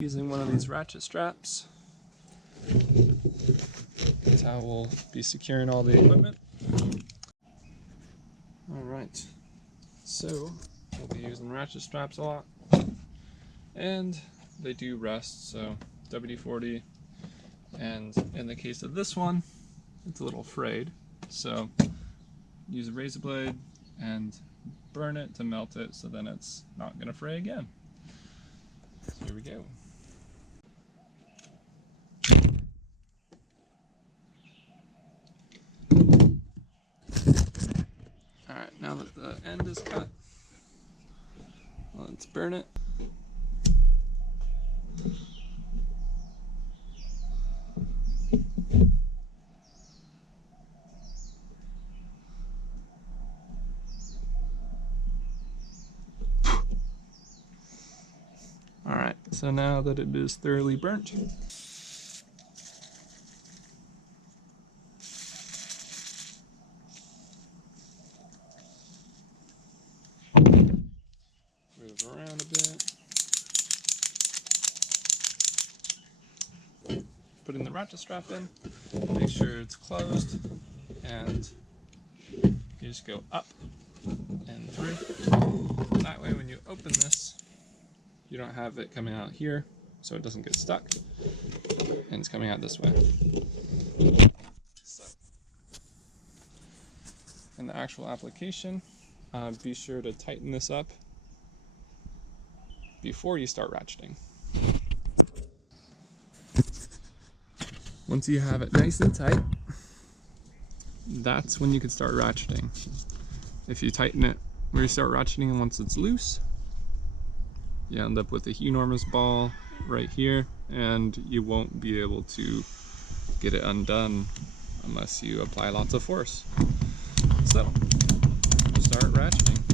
Using one of these ratchet straps. That's how we'll be securing all the equipment. Alright, so we'll be using ratchet straps a lot. And they do rust, so WD-40. And in the case of this one, it's a little frayed. So use a razor blade and burn it to melt it so then it's not going to fray again. So here we go. Alright, now that the end is cut, let's burn it. Alright, so now that it is thoroughly burnt, move around a bit, put in the ratchet strap in, make sure it's closed, and you just go up and through. That way when you open this, you don't have it coming out here, so it doesn't get stuck, and it's coming out this way. So, in the actual application, be sure to tighten this up before you start ratcheting. Once you have it nice and tight, that's when you can start ratcheting. If you tighten it where you start ratcheting and once it's loose, you end up with a enormous ball right here, and you won't be able to get it undone unless you apply lots of force. So, start ratcheting.